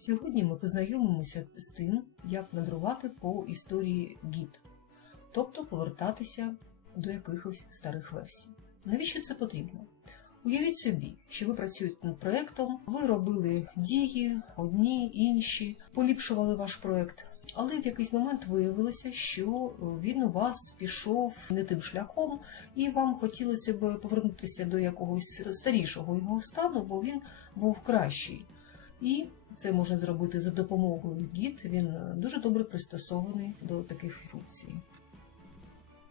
Сьогодні ми познайомимося з тим, як мандрувати по історії Git, тобто повертатися до якихось старих версій. Навіщо це потрібно? Уявіть собі, що ви працюєте над проєктом, ви робили дії, одні, інші, поліпшували ваш проєкт, але в якийсь момент виявилося, що він у вас пішов не тим шляхом, і вам хотілося б повернутися до якогось старішого його стану, бо він був кращий. І це можна зробити за допомогою Git, він дуже добре пристосований до таких функцій.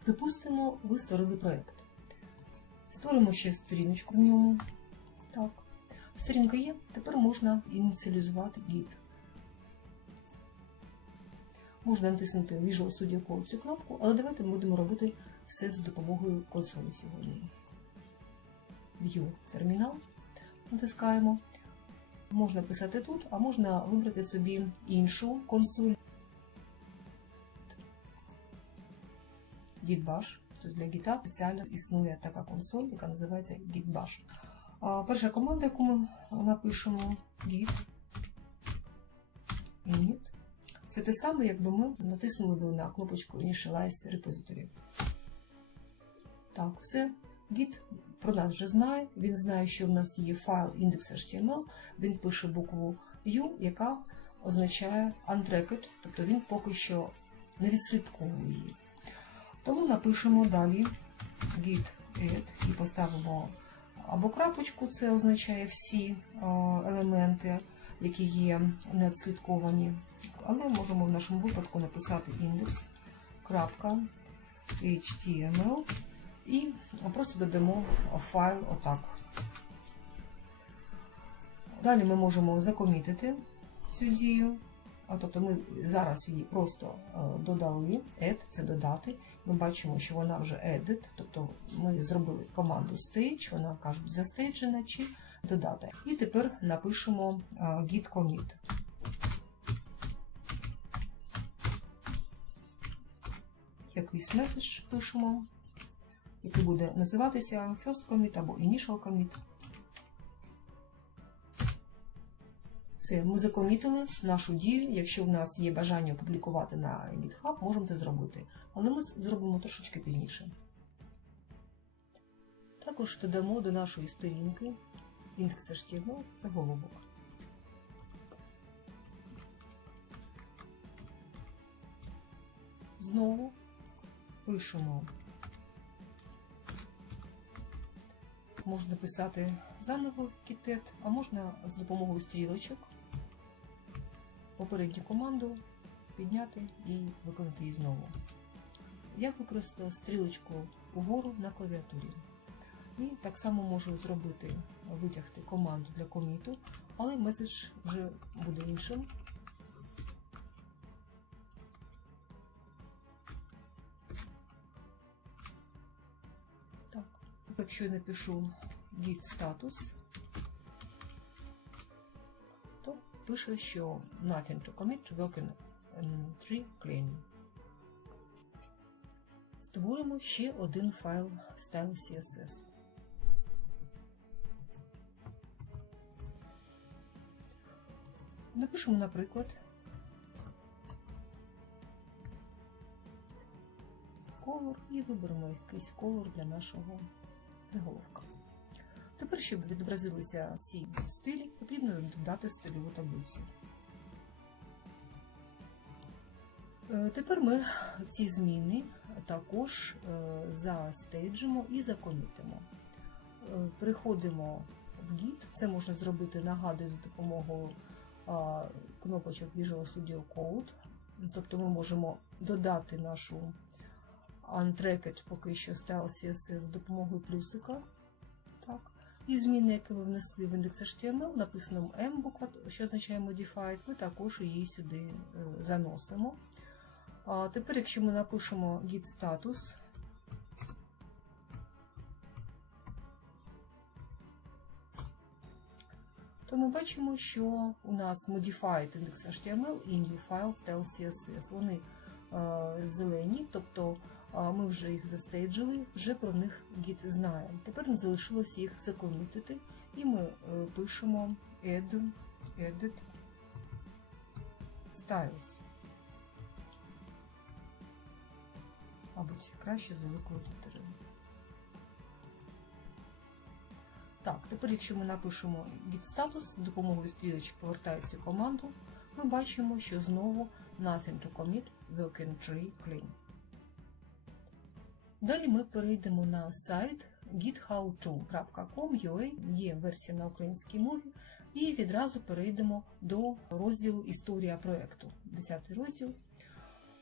Припустимо, ви створили проєкт. Створимо ще сторіночку в ньому. Так. Сторінка є, тепер можна ініціалізувати Git. Можна натиснути Visual Studio Code цю кнопку, але давайте ми будемо робити все за допомогою консолі сьогодні. View термінал. Натискаємо. Можна писати тут, а можна вибрати собі іншу консоль. Gitbash. Тобто для Git спеціально існує така консоль, яка називається Gitbash. Перша команда, яку ми напишемо, git init. Це те саме, якби ми натиснули на кнопочку Initialize Repository. Так, все. Git про нас вже знає. Він знає, що в нас є файл index.html, він пише букву U, яка означає untracked, тобто він поки що не відслідковує її. Тому напишемо далі git add і поставимо або крапочку, це означає всі елементи, які є не відслідковані. Але можемо в нашому випадку написати index.html і просто додамо файл отак. Далі ми можемо закомітити цю дію. А тобто ми зараз її просто додали, add – це додати. Ми бачимо, що вона вже added, тобто ми зробили команду stage, вона кажуть застейджена чи додати. І тепер напишемо git commit. Якийсь меседж пишемо, який буде називатися first commit або initial commit. Все, ми закомітили нашу дію. Якщо в нас є бажання опублікувати на GitHub, можемо це зробити. Але ми зробимо трошечки пізніше. Також додамо до нашої сторінки index.html заголовок. Знову пишемо. Можна писати заново кітет, а можна з допомогою стрілочок попередню команду підняти і виконати її знову. Я використала стрілочку угору на клавіатурі. І так само можу зробити, витягти команду для коміту, але меседж вже буде іншим. Якщо я напишу git status, то пише, що nothing to commit to working tree clean. Створимо ще один файл style CSS. Напишемо, наприклад, колор і виберемо якийсь колор для нашого заголовка. Тепер, щоб відобразилися ці стилі, потрібно додати стильову таблицю. Тепер ми ці зміни також застейджимо і закомітимо. Переходимо в Git, це можна зробити, нагадую, за допомогою кнопочок Visual Studio Code. Тобто ми можемо додати нашу untracked поки що style CSS з допомогою плюсика. Так. І зміни, які ви внесли в індекс HTML, написано M буква, що означає Modified, ми також її сюди заносимо. А тепер, якщо ми напишемо git status, то ми бачимо, що у нас modified index.html і new file style CSS. Вони е, зелені, тобто ми вже їх застейджили, вже про них Git знає. Тепер не залишилось їх закомітити, і ми пишемо add, edit styles. Мабуть, краще з великою літерою. Так, тепер, якщо ми напишемо git status, з допомогою стрілочок повертаю цю команду, ми бачимо, що знову nothing to commit, working tree clean. Далі ми перейдемо на сайт githowto.com.ua, є версія на українській мові, і відразу перейдемо до розділу Історія проєкту, 10 розділ.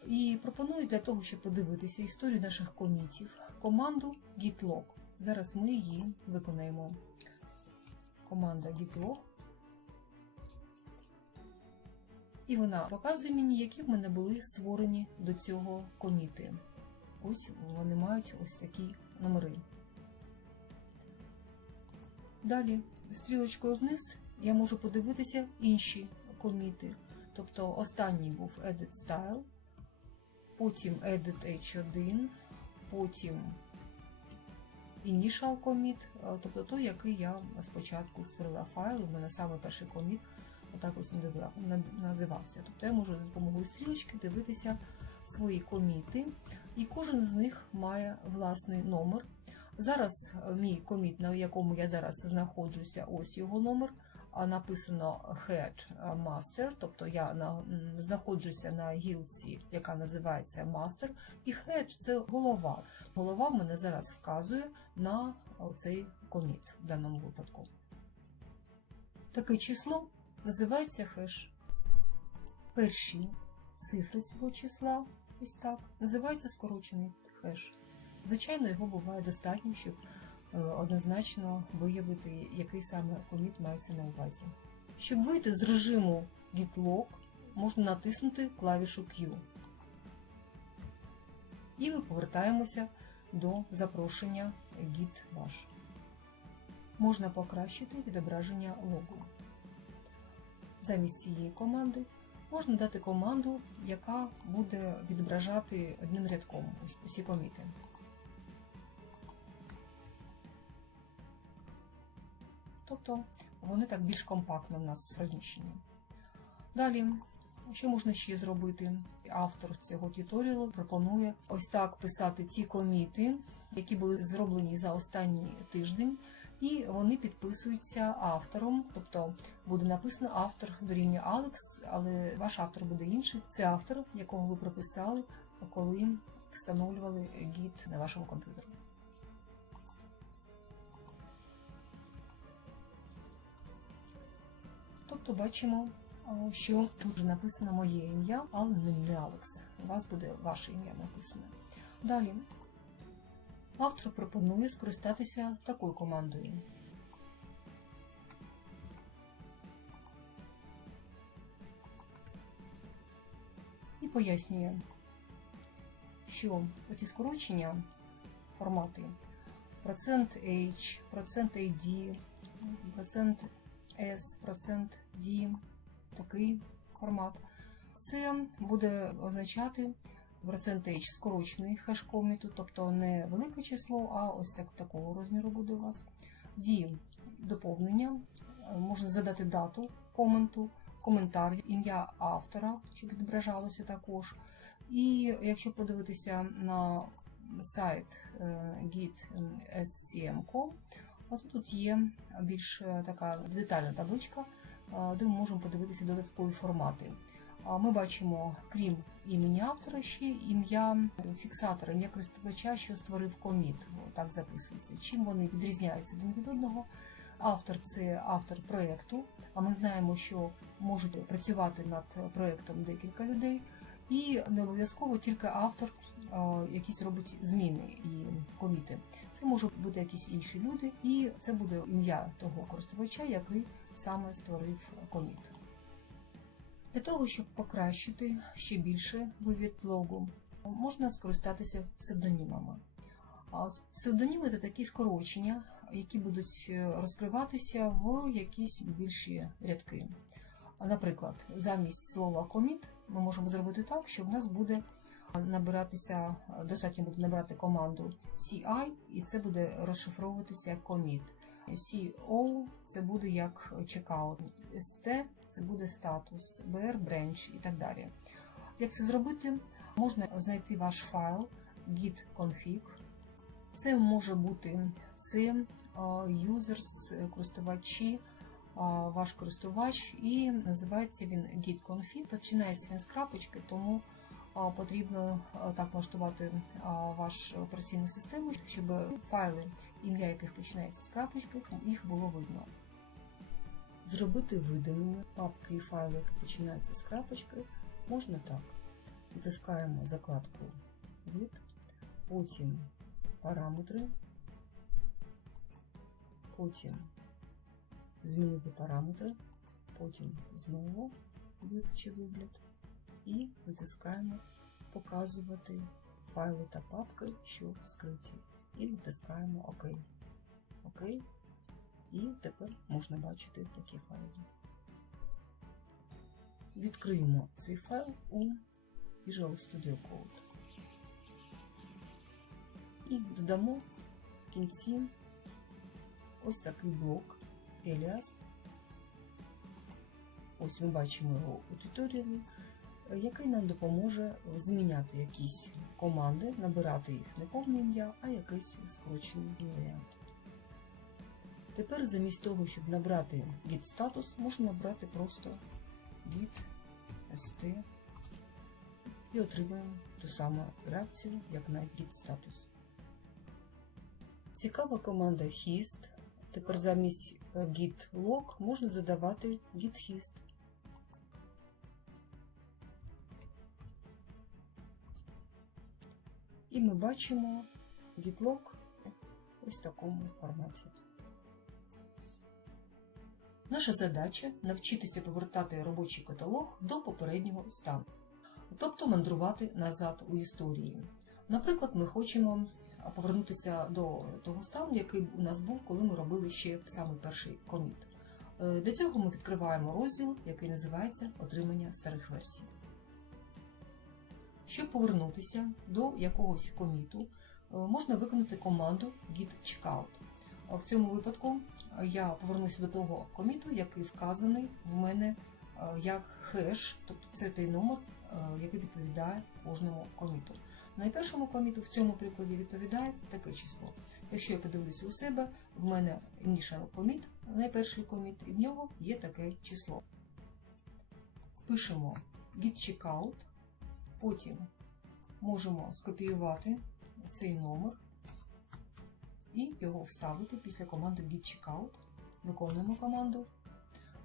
І пропоную для того, щоб подивитися історію наших комітів, команду gitlog. Зараз ми її виконаємо. Команда gitlog. І вона показує мені, які в мене були створені до цього коміти. Ось вони мають ось такі номери. Далі, стрілочкою вниз я можу подивитися інші коміти. Тобто останній був Edit Style, потім Edit H1, потім Initial Commit, е, тобто той, який я спочатку створила файл, у мене саме перший коміт отак ось називався. Тобто я можу за допомогою стрілочки дивитися свої коміти, і кожен з них має власний номер. Зараз е, мій коміт, на якому я зараз знаходжуся, ось його номер. а Написано Head Master, тобто я на, знаходжуся на гілці, яка називається Master, і Head – це голова. Голова мене зараз вказує на цей коміт в даному випадку. Таке число називається хеш. Перші цифри цього числа, ось так, називається скорочений хеш. Звичайно, його буває достатньо, щоб е, однозначно виявити, який саме коміт мається на увазі. Щоб вийти з режиму GitLog, можна натиснути клавішу Q. І ми повертаємося до запрошення Git ваш. Можна покращити відображення логу. Замість цієї команди можна дати команду, яка буде відображати одним рядком усі коміти. Тобто вони так більш компактно в нас розміщені. Далі, що можна ще зробити? Автор цього туторіалу пропонує ось так писати ті коміти, які були зроблені за останній тиждень, і вони підписуються автором, тобто буде написано автор дорівнює Алекс, але ваш автор буде інший. Це автор, якого ви прописали, коли встановлювали гід на вашому комп'ютері. Тобто бачимо, що тут вже написано моє ім'я, але не Алекс. У вас буде ваше ім'я написане. Далі автор пропонує скористатися такою командою. І пояснює, що оці скорочення формати процент H, процент AD, процент S, процент D, такий формат. Це буде означати процент H скорочений хеш коміту, тобто не велике число, а ось так такого розміру буде у вас. D доповнення, можна задати дату коменту, коментар, ім'я автора, щоб відображалося також. І якщо подивитися на сайт git scm.com, от тут є більш така детальна табличка, де ми можемо подивитися додаткові формати. Ми бачимо, крім імені автора, ще ім'я фіксатора, ім'я користувача, що створив коміт. Так записується. Чим вони відрізняються один від одного? Автор це автор проєкту, а ми знаємо, що можуть працювати над проєктом декілька людей, і не обов'язково тільки автор якісь робить зміни і коміти. Це можуть бути якісь інші люди, і це буде ім'я того користувача, який саме створив коміт. Для того, щоб покращити ще більше вивід логу, можна скористатися псевдонімами. Псевдоніми це такі скорочення, які будуть розкриватися в якісь більші рядки. Наприклад, замість слова коміт ми можемо зробити так, що в нас буде набиратися, достатньо буде набрати команду CI, і це буде розшифровуватися як коміт. CO це буде як checkout, ST це буде статус, BR branch і так далі. Як це зробити? Можна знайти ваш файл git-config. Це може бути це users, користувачі, ваш користувач, і називається він git-config. Починається він з крапочки, тому потрібно так налаштувати а, вашу операційну систему, щоб файли, ім'я яких починається з крапочки, їх було видно. Зробити видимими папки і файли, які починаються з крапочки, можна так. Натискаємо закладку Вид, потім параметри, потім змінити параметри, потім знову вид чи вигляд, і натискаємо Показувати файли та папки, що скриті, і натискаємо ОК. ОК. І тепер можна бачити такі файли. Відкриємо цей файл у Visual Studio Code. І додамо в кінці ось такий блок Elias. Ось ми бачимо його у туторіалі, який нам допоможе зміняти якісь команди, набирати їх не повне ім'я, а якийсь скорочений варіант. Тепер замість того, щоб набрати git статус, можна набрати просто git st і отримаємо ту саму реакцію, як на git статус. Цікава команда hist. Тепер замість git log можна задавати git hist. І ми бачимо git log ось в такому форматі. Наша задача навчитися повертати робочий каталог до попереднього стану, тобто мандрувати назад у історії. Наприклад, ми хочемо повернутися до того стану, який у нас був, коли ми робили ще самий перший коміт. Е, Для цього ми відкриваємо розділ, який називається Отримання старих версій. Щоб повернутися до якогось коміту, е, можна виконати команду git checkout. В цьому випадку я повернуся до того коміту, який вказаний в мене е, як хеш, тобто це той номер, е, який відповідає кожному коміту. Найпершому коміту в цьому прикладі відповідає таке число. Якщо я подивлюся у себе, в мене initial коміт, найперший коміт, і в нього є таке число. Пишемо git checkout, потім можемо скопіювати цей номер і його вставити після команди git checkout. Виконуємо команду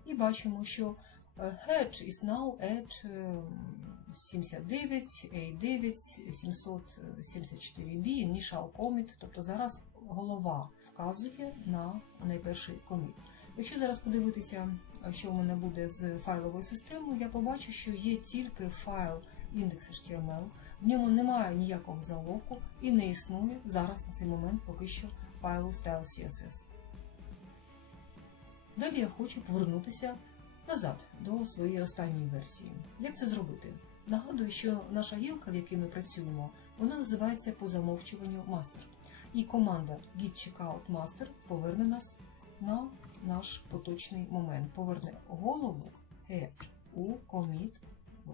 і бачимо, що Hedge is now at е, 79, A9, 774B, initial commit, тобто зараз голова вказує на найперший коміт. Якщо зараз подивитися, що в мене буде з файловою системою, я побачу, що є тільки файл index.html, в ньому немає ніякого заголовку і не існує зараз на цей момент поки що файлу style.css. Далі я хочу повернутися назад до своєї останньої версії. Як це зробити? Нагадую, що наша гілка, в якій ми працюємо, вона називається по замовчуванню master. І команда git checkout master поверне нас на наш поточний момент. Поверне голову head у коміт,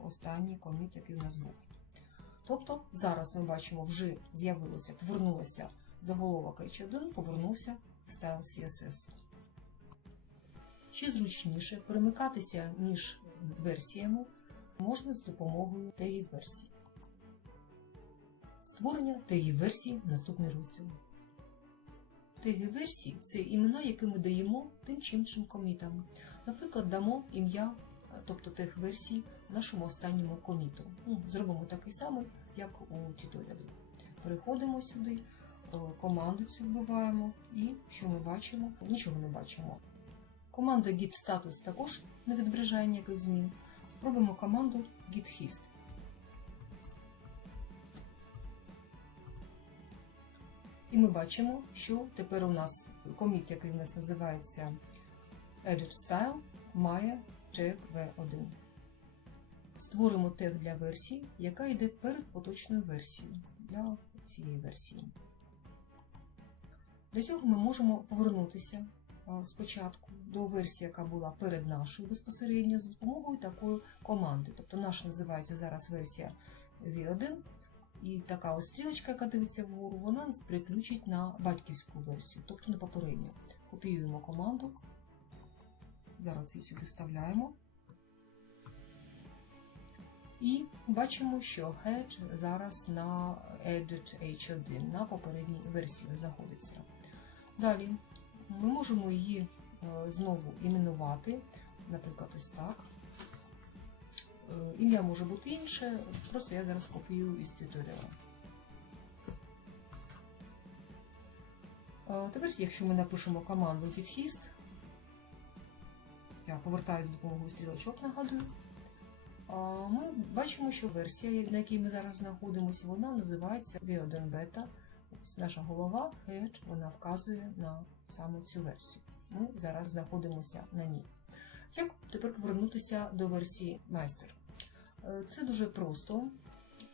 останній коміт, який у нас був. Тобто зараз ми бачимо, вже з'явилося, повернулося заголовок H1, повернувся style CSS. Ще зручніше перемикатися між версіями можна з допомогою тегів версій. Створення тегів версій наступний розділ. Теги версій це імена, які ми даємо тим чи іншим комітам. Наприклад, дамо ім'я, тобто тег версії нашому останньому коміту. Ну, Зробимо такий самий, як у туторіалі. Переходимо сюди, команду цю вбиваємо і що ми бачимо? Нічого не бачимо. Команда git status також не відображає ніяких змін. Спробуємо команду git hist. І ми бачимо, що тепер у нас коміт, який у нас називається Edit Style, має check V1. Створимо тег для версії, яка йде перед поточною версією для цієї версії. Для цього ми можемо повернутися спочатку до версії, яка була перед нашою безпосередньо, за допомогою такої команди. Тобто наша називається зараз версія V1, і така ось стрілочка, яка дивиться вгору, вона нас переключить на батьківську версію, тобто на попередню. Копіюємо команду. Зараз її сюди вставляємо. І бачимо, що Hedge зараз на Edge H1, на попередній версії знаходиться. Далі ми можемо її е, знову іменувати, наприклад, ось так. Е, Ім'я може бути інше, просто я зараз копіюю із туторіалу. Е, Тепер, якщо ми напишемо команду githist, я повертаюся з допомогою стрілочок, нагадую, ми бачимо, що версія, на якій ми зараз знаходимося, вона називається V1 Beta. Ось наша голова, Edge, вона вказує на саме цю версію. Ми зараз знаходимося на ній. Як тепер повернутися до версії Master? Е, Це дуже просто.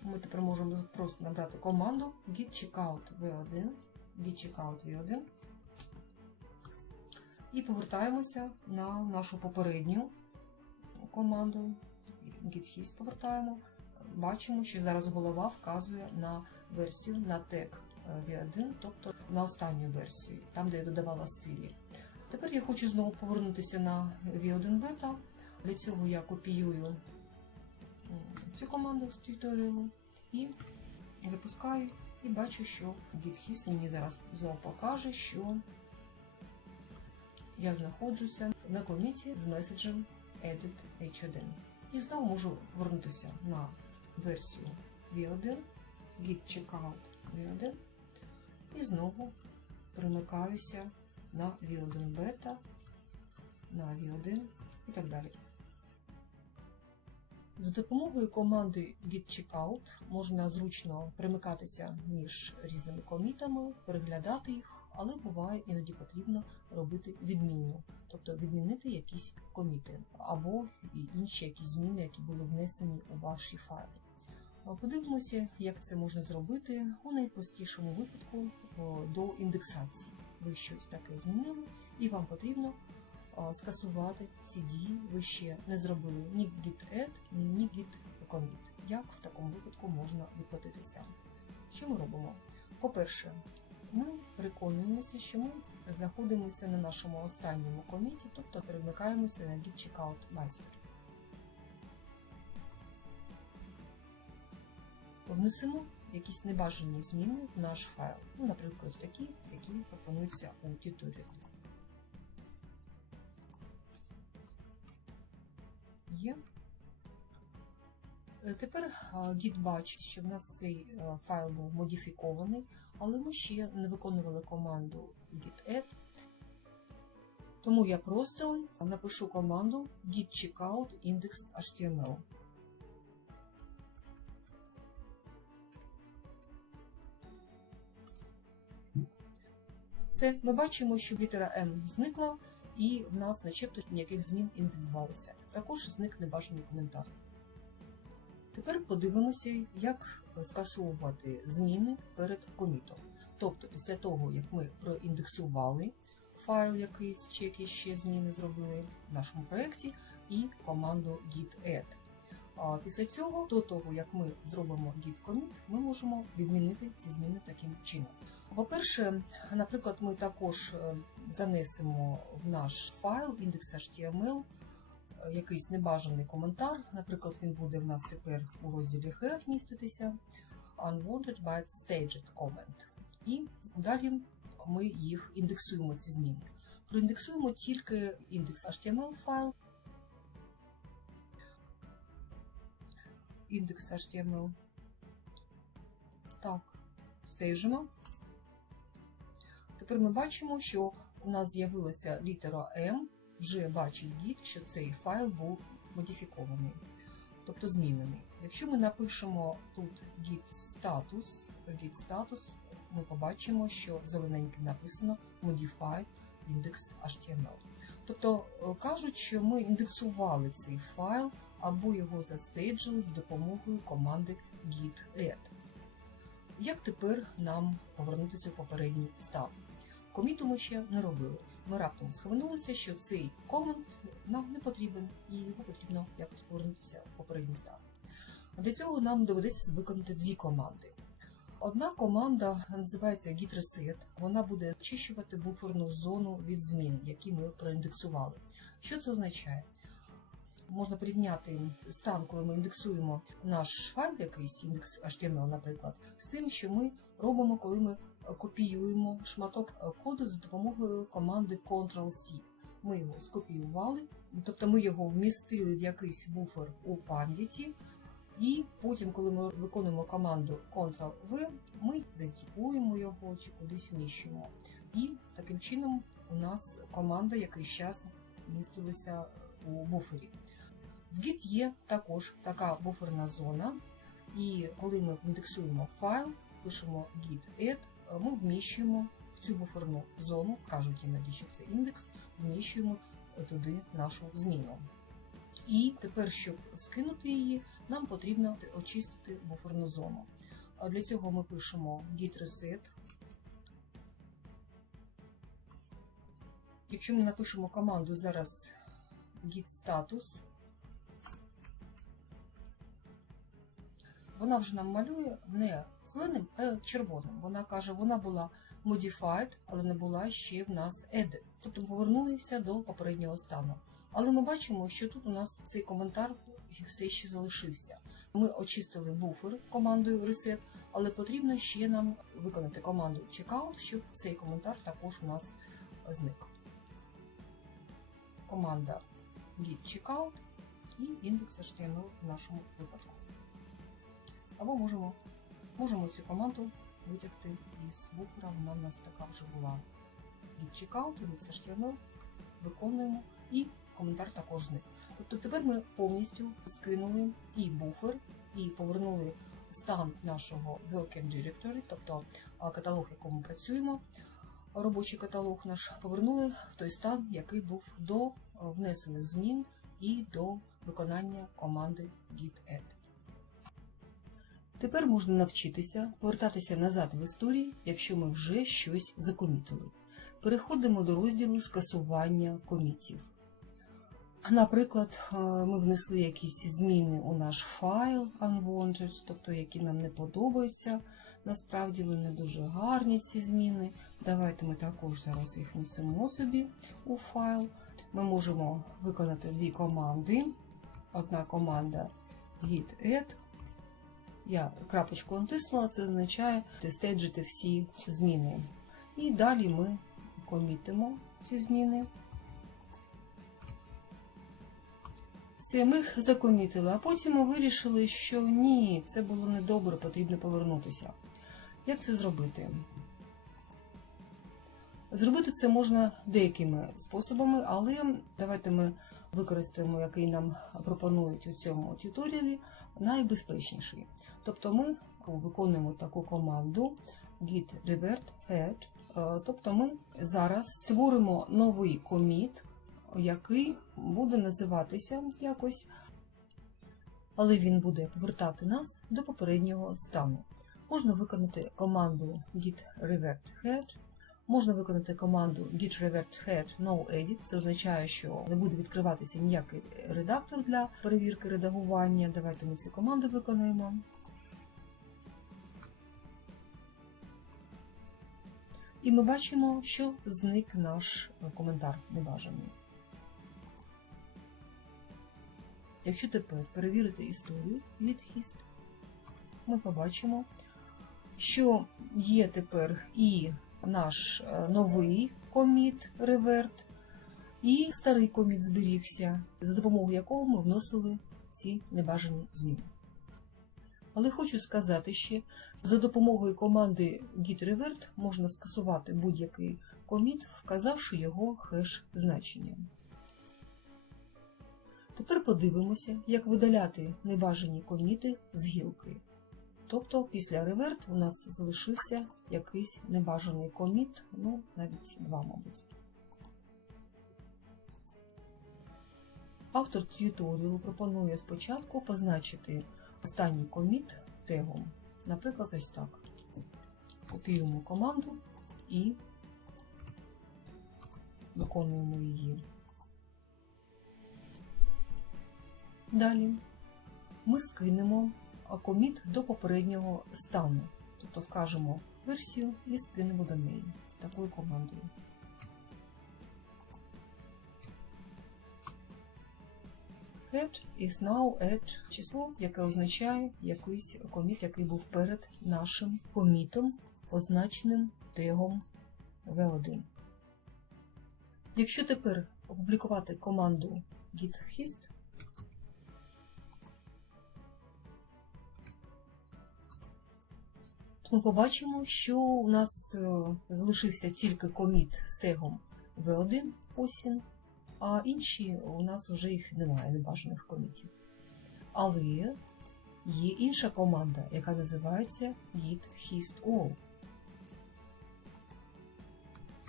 Ми тепер можемо просто набрати команду git checkout v1, git checkout v1 і повертаємося на нашу попередню команду. GitHist повертаємо. Бачимо, що зараз голова вказує на версію на тег V1, тобто на останню версію, там, де я додавала стилі. Тепер я хочу знову повернутися на V1 Beta. Для цього я копіюю цю команду з туторіалу і запускаю, і бачу, що GitHist мені зараз знову покаже, що я знаходжуся на коміті з меседжем Edit H1. І знову можу повернутися на версію V1, git checkout V1 і знову примикаюся на V1 Beta, на V1 і так далі. За допомогою команди git checkout можна зручно примикатися між різними комітами, переглядати їх, але буває іноді потрібно робити відміну, тобто відмінити якісь коміти або інші якісь зміни, які були внесені у ваші файли. Подивимося, як це можна зробити у найпростішому випадку до індексації. Ви щось таке змінили, і вам потрібно скасувати ці дії. Ви ще не зробили ні git add, ні git commit. Як в такому випадку можна відплатитися? Що ми робимо? По-перше, ми переконуємося, що ми знаходимося на нашому останньому коміті, тобто перемикаємося на Git Checkout Master. Внесемо якісь небажані зміни в наш файл, ну, наприклад, такі, які пропонуються у туторіалі. Є. Е, Тепер а, Git бачить, що в нас цей е, файл був модифікований, але ми ще не виконували команду git add. Тому я просто напишу команду git checkout index.html. Все, ми бачимо, що літера M зникла, і в нас начебто ніяких змін не відбувалося. Також зник небажаний коментар. Тепер подивимося, як скасовувати зміни перед комітом. Тобто, після того, як ми проіндексували файл якийсь, чи якісь ще зміни зробили в нашому проєкті, і команду git add. А після цього, до того, як ми зробимо git commit, ми можемо відмінити ці зміни таким чином. По-перше, наприклад, ми також е, занесемо в наш файл е, якийсь небажаний коментар. Наприклад, він буде в нас тепер у розділі Have міститися Unwanted by Staged Comment. І далі ми їх індексуємо, ці зміни. Проіндексуємо тільки index.html файл, index.html. Так, стейжимо. Тепер ми бачимо, що у нас з'явилася літера М, вже бачить Git, що цей файл був модифікований, тобто змінений. Якщо ми напишемо тут git status, git status, ми побачимо, що зелененьким написано modified index.html. Тобто е, кажуть, що ми індексували цей файл або його застейджили з допомогою команди git add. Як тепер нам повернутися в попередній стан? коміту ми ще не робили. Ми раптом схаменулися, що цей комент нам не потрібен, і його потрібно якось повернутися в попередній стан. Для цього нам доведеться виконати дві команди. Одна команда називається git reset. Вона буде очищувати буферну зону від змін, які ми проіндексували. Що це означає? Можна порівняти стан, коли ми індексуємо наш файл, якийсь індекс HTML, наприклад, з тим, що ми робимо, коли ми копіюємо шматок коду за допомогою команди Ctrl-C. Ми його скопіювали, тобто ми його вмістили в якийсь буфер у пам'яті, і потім, коли ми виконуємо команду Ctrl-V, ми десь друкуємо його чи кудись вміщуємо. І таким чином у нас команда якийсь час вмістилася у буфері. В Git є також така буферна зона, і коли ми індексуємо файл, пишемо git add, ми вміщуємо в цю буферну зону, кажуть іноді, що це індекс, вміщуємо туди нашу зміну. І тепер, щоб скинути її, нам потрібно очистити буферну зону. Для цього ми пишемо git reset. Якщо ми напишемо команду зараз git status, вона вже нам малює не зеленим, а червоним. Вона каже, вона була modified, але не була ще в нас added. Тобто повернулися до попереднього стану. Але ми бачимо, що тут у нас цей коментар все ще залишився. Ми очистили буфер командою reset, але потрібно ще нам виконати команду checkout, щоб цей коментар також у нас зник. Команда git checkout і індекс HTML в нашому випадку. Або можемо, можемо цю команду витягти із буфера, вона в нас така вже була. І Git checkout, індекс HTML, виконуємо і коментар також зник. Тобто тепер ми повністю скинули і буфер, і повернули стан нашого Working Directory, тобто каталог, в якому працюємо, робочий каталог наш, повернули в той стан, який був до внесених змін і до виконання команди git add. Тепер можна навчитися повертатися назад в історії, якщо ми вже щось закомітили. Переходимо до розділу скасування комітів. Наприклад, ми внесли якісь зміни у наш файл unwanted, тобто які нам не подобаються. Насправді вони дуже гарні, ці зміни. Давайте ми також зараз їх внесемо собі у файл. Ми можемо виконати дві команди. Одна команда git add. Я крапочку натиснула, це означає стейджити всі зміни. І далі ми комітимо ці зміни. Все, ми їх закомітили, а потім ми вирішили, що ні, це було недобре, потрібно повернутися. Як це зробити? Зробити це можна деякими способами, але давайте ми використаємо, який нам пропонують у цьому тюторіалі, найбезпечніший. Тобто ми виконуємо таку команду git revert head, тобто ми зараз створимо новий коміт, який буде називатися якось, але він буде повертати нас до попереднього стану. Можна виконати команду git revert head, можна виконати команду git revert head no edit, це означає, що не буде відкриватися ніякий редактор для перевірки редагування. Давайте ми цю команду виконаємо. І ми бачимо, що зник наш коментар небажаний. Якщо тепер перевірити історію від хіст, ми побачимо, що є тепер і наш новий коміт реверт, і старий коміт зберігся, за допомогою якого ми вносили ці небажані зміни. Але хочу сказати ще, за допомогою команди git revert можна скасувати будь-який коміт, вказавши його хеш значення. Тепер подивимося, як видаляти небажані коміти з гілки. Тобто після реверт у нас залишився якийсь небажаний коміт, ну навіть два, мабуть. Автор т'юторіалу пропонує спочатку позначити останній коміт тегом. Наприклад, ось так. Копіюємо команду і виконуємо її. Далі ми скинемо коміт до попереднього стану, тобто вкажемо версію і скинемо до неї такою командою. Hedge is now edge число, яке означає якийсь коміт, який був перед нашим комітом, означеним тегом V1. Якщо тепер опублікувати команду git ми побачимо, що у нас е, залишився тільки коміт з тегом V1, ось а інші у нас вже їх немає небажаних комітів. Але є інша команда, яка називається git hist all.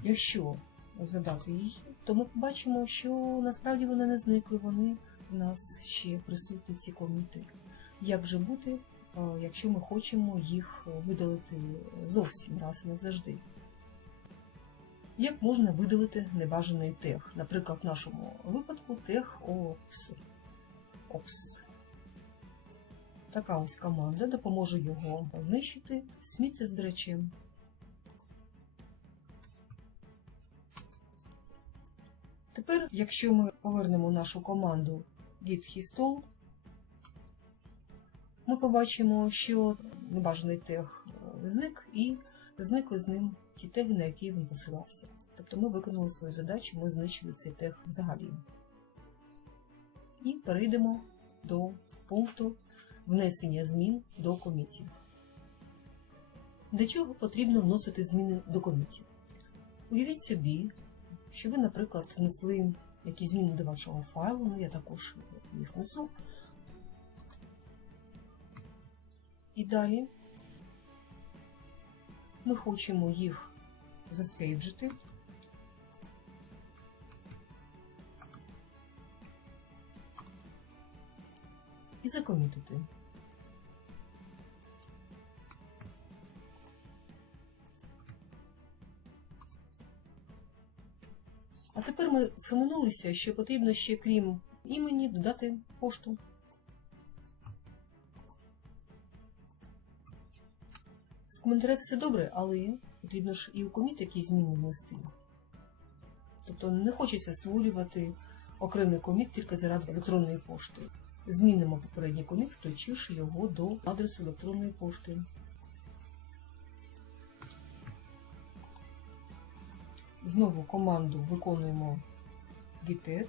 Якщо задати її, то ми побачимо, що насправді вони не зникли, вони в нас ще присутні ці коміти. Як же бути, якщо ми хочемо їх видалити зовсім раз і назавжди? Як можна видалити небажаний тег? Наприклад, в нашому випадку тег OPS. OPS. Така ось команда допоможе його знищити сміттєзбирачем. Тепер, якщо ми повернемо нашу команду git histall, ми побачимо, що небажаний тег е, зник і зникли з ним ті теги, на які він посилався. Тобто ми виконали свою задачу, ми знищили цей тег взагалі. І перейдемо до пункту внесення змін до комітів. Для чого потрібно вносити зміни до комітів? Уявіть собі, що ви, наприклад, внесли якісь зміни до вашого файлу, ну я також їх внесу. І далі ми хочемо їх заскейджити. І закомітити. А тепер ми схаменулися, що потрібно ще, крім імені, додати пошту. З коментарем все добре, але потрібно ж і у коміт якісь зміни внести. Тобто не хочеться створювати окремий коміт тільки заради електронної пошти. Змінимо попередній коміт, включивши його до адресу електронної пошти. Знову команду виконуємо git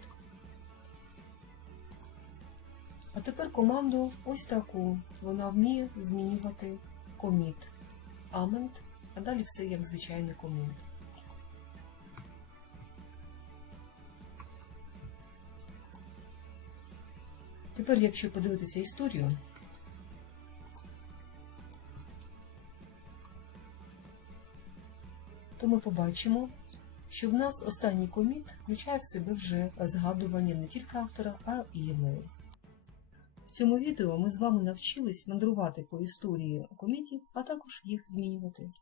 А тепер команду ось таку. Вона вміє змінювати коміт amend, а далі все як звичайний коміт. Тепер, якщо подивитися історію, то ми побачимо, що в нас останній коміт включає в себе вже згадування не тільки автора, а і емейл. Цьому відео ми з вами навчились мандрувати по історії комітів, а також їх змінювати.